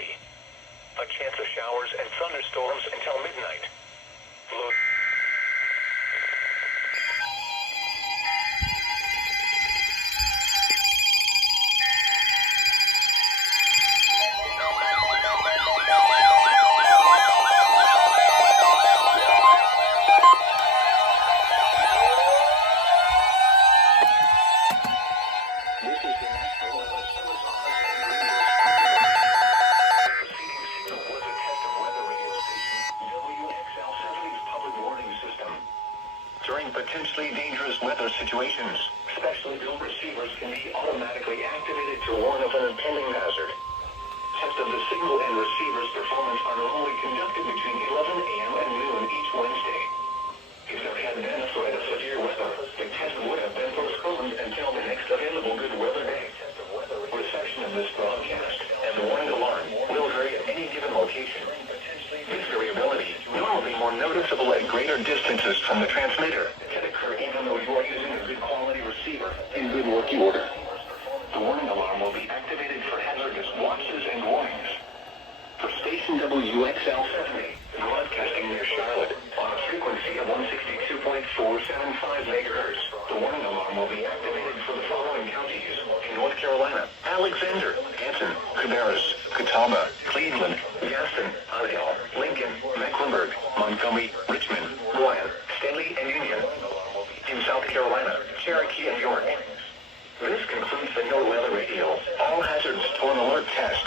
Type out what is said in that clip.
cloudy. A chance of showers and thunderstorms until midnight. Low. During potentially dangerous weather situations, specially built receivers can be automatically activated to warn of an impending hazard. Tests of the signal and receiver's performance are normally conducted between 11 a.m. and noon each Wednesday. If there had been a threat of severe weather, the test would have been postponed until the next available good weather day. Reception of this broadcast and the warning alarm will vary at any given location. This variability, normally more noticeable at greater distances from the transmitter, can occur even though you are using a good quality receiver in good working order. The warning alarm will be activated for hazardous watches and warnings. For station WXL70, broadcasting near Charlotte, on a frequency of 162.475 MHz, the warning alarm will be activated for the following counties in North Carolina: Alexander, Canton, Cabarrus, Catawba, Cleveland, Gaston, Idaho, Lincoln, Mecklenburg, Montgomery, Richmond, Rowan, Stanley, and Union. In South Carolina, Cherokee, and York. This concludes the No Weather Radio All Hazards Torn Alert Test.